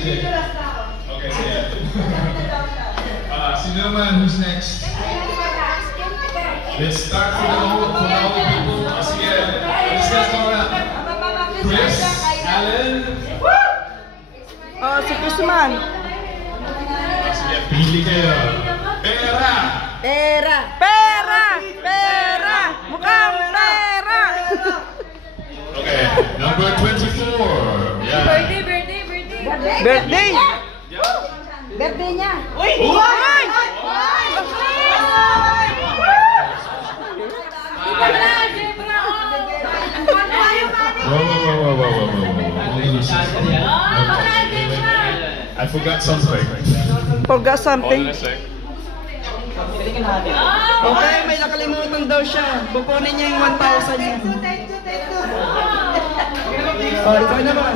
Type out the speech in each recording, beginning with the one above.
Okay, so yeah. Sino naman, who's next? Let's start for all the people. Sige, let's get started. Chris, Alan. Oh, si Chrisman. Sige, pili kayo. Pera! Pera! Pera! Pera! Mukhang pera! Okay, number 24. Yeah. Birthday! Birthday niya. Uy! Uy! I forgot something. Forgot something. Hold on a sec. Okay, may nakalimutan daw siya. Kukunin niya yung 1,000 niya. Oh, ikaw naman.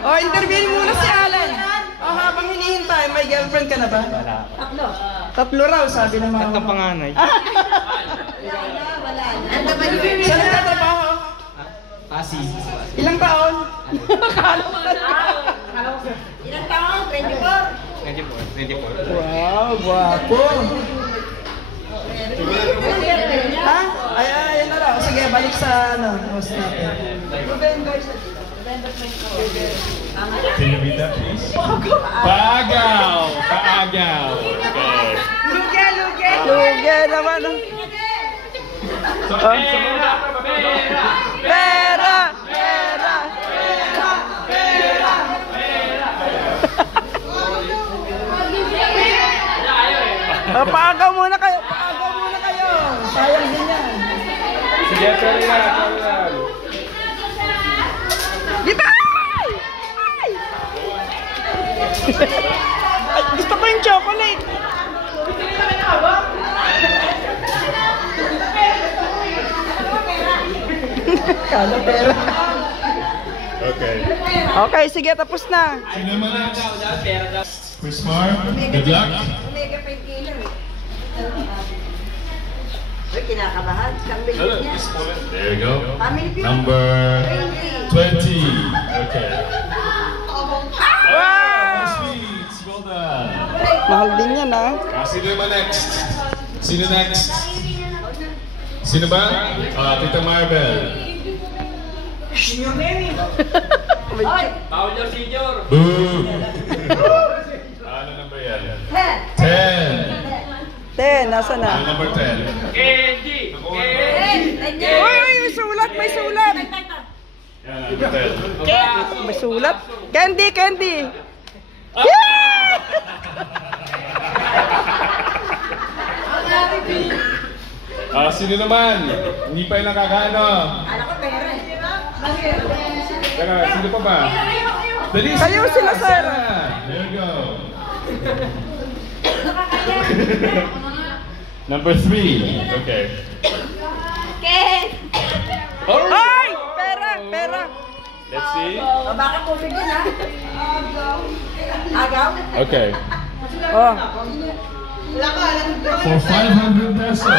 Oh, interviewin muna si Alan. Oh, habang hinihintay, may girlfriend ka na ba? Tatlo. Tatlo raw, sabi ng mga. Ang panganay. Saan nagtatrabaho? Pasig. Ilang taon? Ilang taon? 24. 24. Wow, guwapo. Ha? Ay, ayan na raw. Sige, balik sa ano, host natin. Can you read that, please? Pagaw! Pagaw! Okay. Luge naman. So, Pera! Pera! Paagaw muna kayo! Paagaw muna kayo! Sayang din yan. Sige, pero yan. Dito! Ay! Ay, gusto ko yung chocolate! Kala pera. okay. Okay, sige, tapos na. Sino naman next? Chris Mar, good luck. Omega 5 kilo eh. Uy, kinakabahan. Kambing niya. There you go. Family feud. Number 20. Okay. Wow! Sweet. Well done. Mahal din yan, ha? Sino naman next? Sino next? Sino ba? Tita Marvel. Paolo Senior. Boom! Ano number yan? 10. 10, nasa na? Ano number 10? Candy. Uy, may sulat, may sulat. Yan, number 10. May sulat. Candy, candy. Sino naman? Hindi pa yung nakakaano. Alam ko pera eh. Teka, sino pa ba? Dali, Kayo sila, sir. There you go. Number 3. Okay. Ken! Ay! Pera, pera. Let's see. O baka tubig yun ha? Agaw? Okay. Oh. For 500 pesos.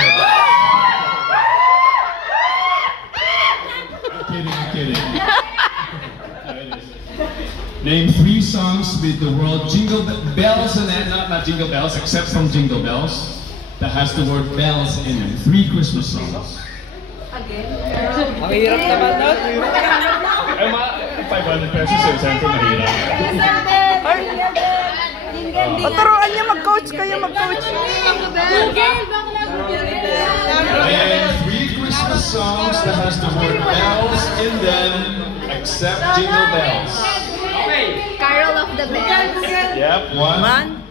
I'm kidding. Name 3 songs with the word Jingle Bells in it, not Jingle Bells, except from Jingle Bells, that has the word bells in it. 3 Christmas songs. Mahirap naman nun. Ay, 500 pesos eh, siyempre mahirap. Turuan niya mag-coach kayo, mag-coach. And 3 Christmas songs that has the word bells in them, except Jingle Bells. Carol of the Bells. Yep, 1.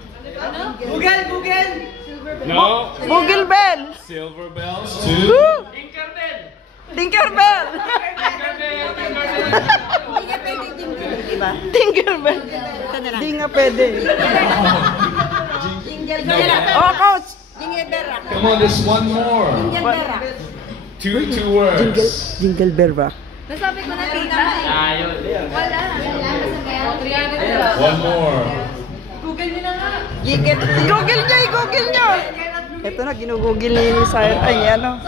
No. Boogle Bell. Silver Bells, 2. Tinkerbell. Diba? Tinkerbell. Di nga pwede. Jingle Bell. Oh, coach. Jingle Bell. Come on, there's one more. Jingle Bell. 2 words. Jingle bell ba? Nasabi ko na tita. Ayun. Wala. One more. I-google niya, i-google niya. Ito na, ginugugil ni Sire. Ay, ano.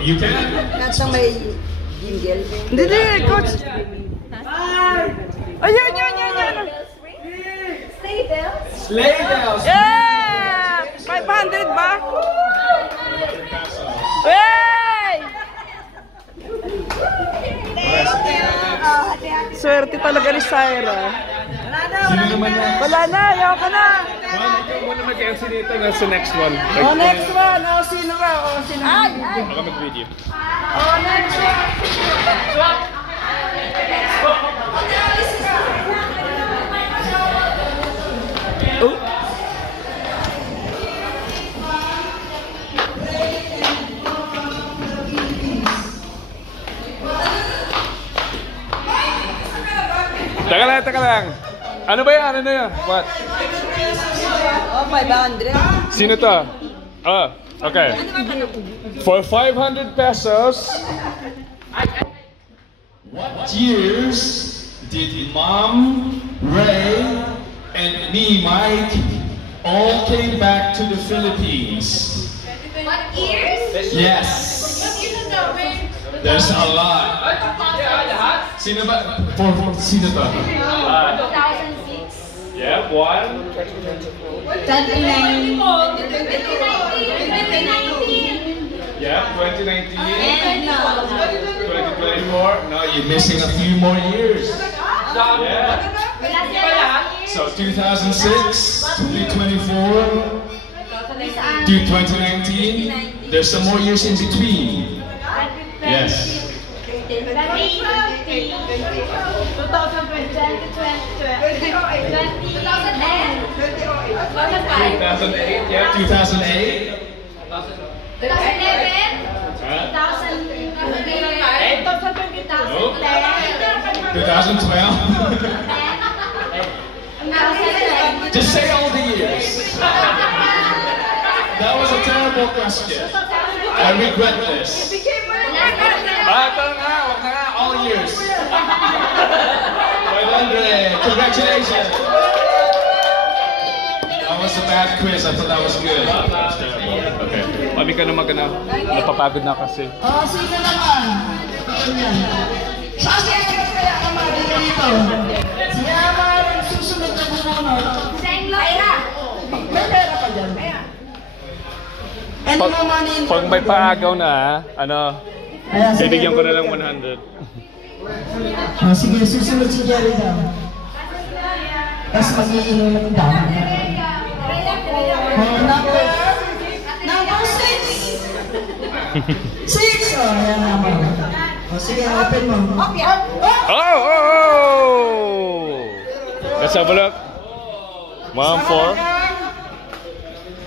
You can. Nasa may jingle. Hindi, coach. Ayun, yun. Stay bells. Sleigh bells. Yeah! 500 ba? Hey! Swerte talaga ni Syra. Sino naman yan? Wala na, ayaw ka na. Muna mag-MC dito sa next one. Oh, next one. Oh, sino ba? Oh, sino? Ako mag-video. Oh, next one. Oh. Teka lang. Ano ba yan? Ano yan? What? Oh, 500. Sino to? Oh, okay. For 500 pesos, What years did Mom, Ray, and me, Mike, all came back to the Philippines? What years? Yes. What years ago? There's a lot. Sino ba? Sino to? 2006. yeah, one. 2019. Yeah, 2019. And 2024. No, you're missing a few more years. Yeah. So 2006, 2024, 2019. There's some more years in between. Yes. 2008, yeah. 2008. 2012. Just say all the years. That was a terrible question. I regret this. Ito nga, wag na nga, all years. 500, congratulations. That was a bad quiz, I thought that was good. That was terrible. Okay. Mami ka na magana. Napapagod na kasi. Oh, sino naman? Ayan. Saan si Emma kaya ka dito dito? Si Emma ang susunod na bumunod. May pera ka dyan. And Pag, no money in pag may paagaw na, ano, Ayan, sige. bibigyan ko na lang 100. Oh, sige, susunod si Jerry daw. Tapos mag-iinom ng dami. Oh, number 6! 6! Oh, ayan naman. Oh, sige, open mo. Oh! Let's have a look. 1, 4.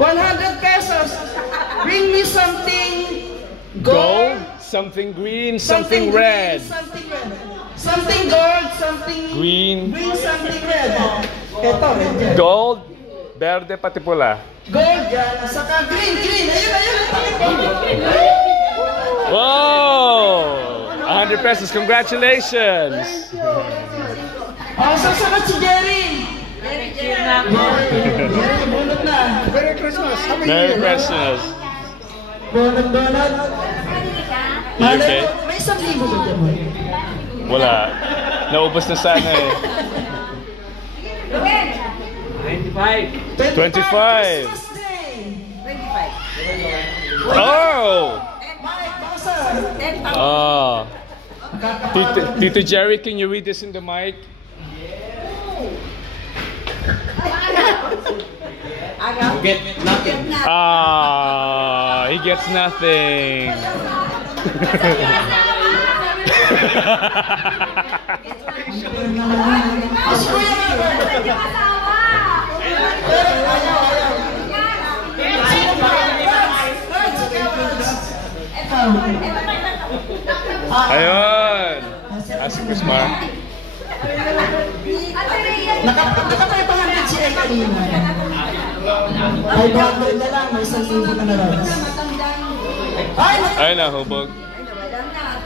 100 pesos. Bring me something Gold, something green, something red. Something red. Something gold, something Green. green, something red. Ito, red yan. Gold, verde, pati pula. Gold yan. Saka green. Ayun. Wow! 100 pesos, congratulations! Oh, susunod si Jerry. Jerry, bunot na. Merry Christmas! Bunot. You okay? May 1,000 ba dyan? Wala. Naubos na sana eh. 25. 25. Christmas Day. Oh! Mike, basa. Oh. Tito Jerry, can you read this in the mic? You get nothing. Ah, he gets nothing. Ayun. Ask Chris Mar. Nakapay-500 siya kanina. 500 na lang, may 1,000 ka na rin. Ayun na, hubog.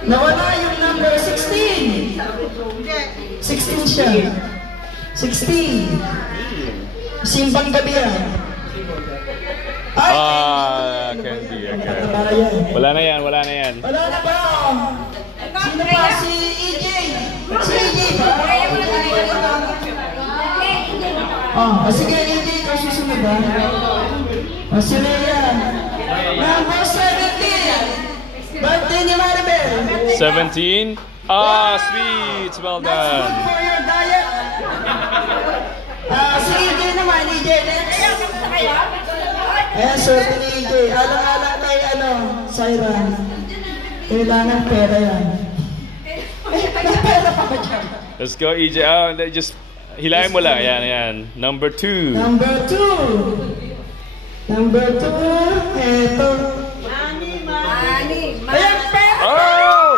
Nawala yung number 16. 16 siya. 16. Simpang gabi yan. Ah, candy, okay. Wala na yan. Wala na ba? Sino pa? Si EJ. Si EJ, Oh, sige, hindi ka susunod ha. O, si Rhea. Number 17. Birthday ni Maribel. 17. Ah, sweet. Well That's good done. for your diet. Si EJ naman, EJ next. Ayan, swerte ni EJ. Alang-alang kay Syra. Kailangan pera yan. May pera pa ba dyan? Let's go, EJ. Oh, just hilahin mo lang. Yan. Number 2. Number 2. Number 2. Eto. Ayan, pera! Oh!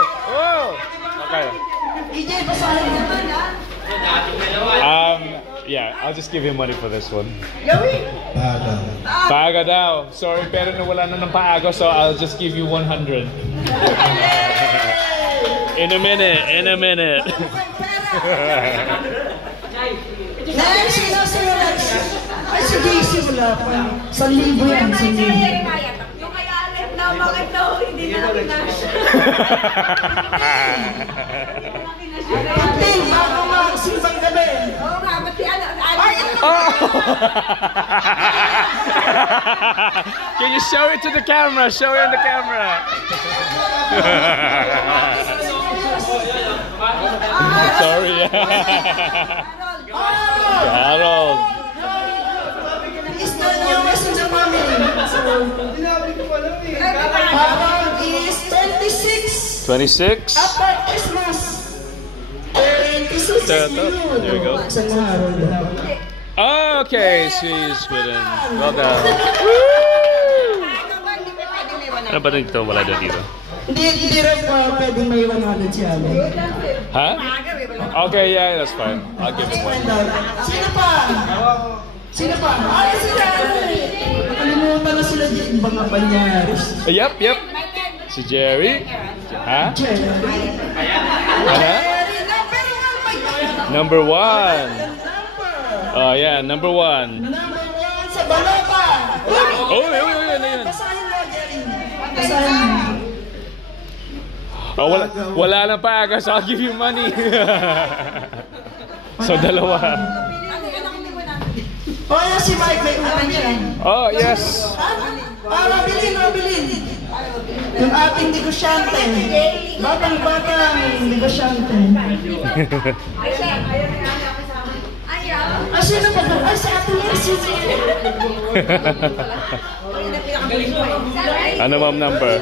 Okay. EJ, basahin mo. Yeah, I'll just give him money for this one. Gawin! Paaga daw. Sorry, pero nawala na ng paaga, so I'll just give you 100. In a minute. Next, sino next? Ay, si Daisy wala pa. 1,000 yan, 1,000. Yung kay Alep na bakit daw hindi na natin nasya. Pati, bago magsimbang gabi. Oo nga, ba't si ano? Oh! Can you show it to the camera? Show it in the camera. Sorry. Harold. Is the newest in the family. Harold is 26. 26. After Christmas. 26 is There you. we go. Saan mo, Harold? Okay, she's within. Well done. Ano ba dito? Wala na dito. Hindi rin pwedeng may 100 si Harold. Huh? Okay, yeah, that's fine. I'll give him one. Sino pa? Ay, sila! Nakalimutan na sila dyan. Mga panyaris. Yep. Si Jerry. Huh? Jerry. Ano? Number 1. Oh, yeah, number 1. Number 1 sa balota. Oh, ano yun? Basahin mo, Jerry. Basahin mo. Oh, wala na pa aga, so I'll give you money. So, dalawa. O, yan si Mike, may utang siya. Oh, yes. Bilhin. Yung ating negosyante. Batang negosyante. Ay, sino pa ba? Ay, sa ating Ano ma'am number?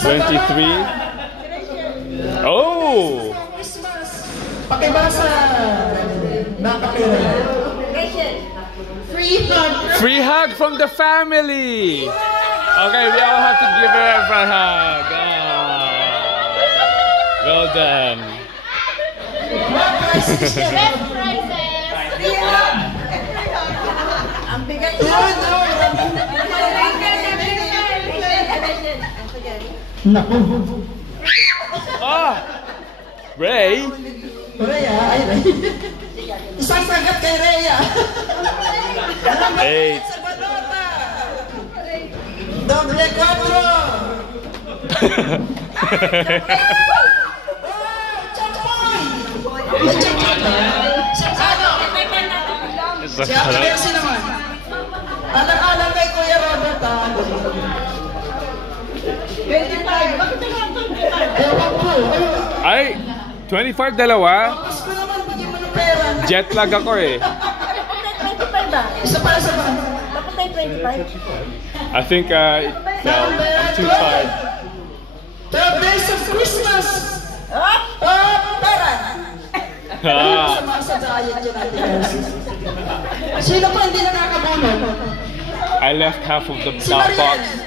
23. Oh! Pakibasa. Nakapira. Free hug. Free hug from the family. Okay, we all have to give her a hug. Oh. Well done. What price is that? Ang bigat Naku. Oh! Ray? Rhea, ay Ray. Isang sagat kay Rhea. 8. Sa balota. Doble 4. Si Ate Mercy naman. Alang-alang kay Kuya Robert. 25. Bakit naman 25? Ewan ko. Ay, 25 dalawa? Tapos ko naman, bigyan mo ng pera. Jet lag ako eh. 25 ba? Isa pa. Dapat tayo 25. I think I'm too tired. 12 days of Christmas. Pera. Sama sa diet yun, Ate Mercy. Sino pa hindi nakakabunod? I left half of the box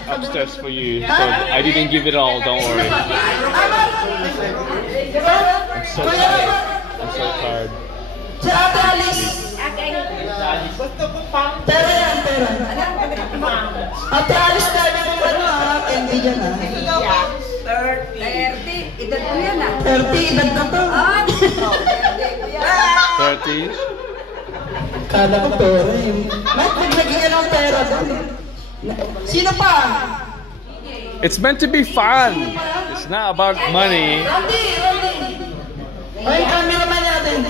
upstairs for you, so I didn't give it all, don't worry. I'm so tired. I'm so tired. Si Ate Alice. Pera yan, pera. Ate Alice, tayo mo candy dyan 30. Edad ko yan 30, edad ka to. 30? Kala ko pera eh. Naglagyan ng pera doon. Sino pa? It's meant to be fun. It's not about money. Randy. Ay, cameraman natin.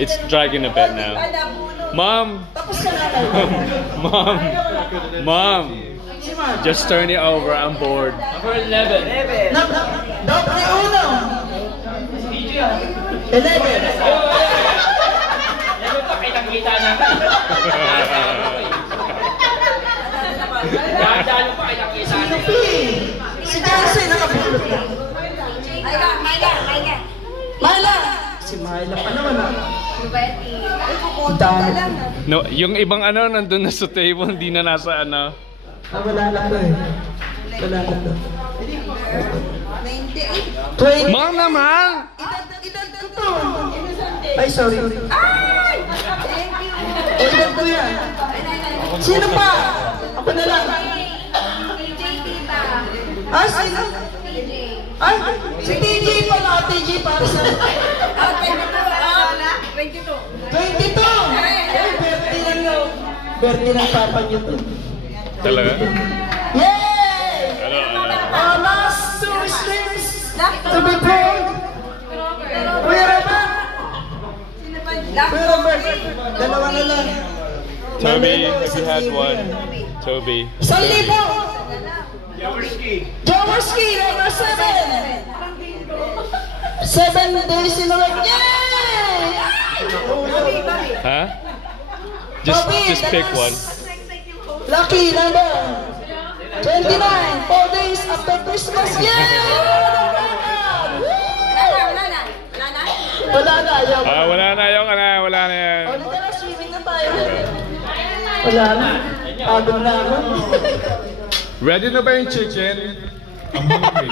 It's dragging a bit now. Mom! Tapos ka na kayo. Mom! Mom! Just turn it over, I'm bored. Number 11. Doble uno. 11. Kita na. Dahil pa kita na. Si Jansen nakapulot na. Myla! Si Myla pa naman ah. Dami. No, yung ibang ano nandun na sa table, hindi na nasa ano. Wala lang to eh. Wala lang to. 20. Mom naman! Edad ko to. Ay, sorry. Edad ko yan. Sino pa? Ako na lang. Ah, sino? Ay, si TJ pala. TJ para sa... 22. Ay, birthday lang yun. Birthday ng papa niyo to. Talaga? Yay! Ano? Last two streams to be played. Kuya Robert. Kuya Robert. Dalawa na lang. Toby, if you had one. Toby. 1,000. Jaworski, number 7. 7 days in a row. Yay! Huh? Just pick one. Lucky number 29. 4 days after Christmas. Yay! Wala na, ayaw. Wala na, ayaw ka na. Wala na yan. Ulit na, swimming na tayo. Wala na. Pagod na ako. Ready na ba yung chicken? I'm hungry.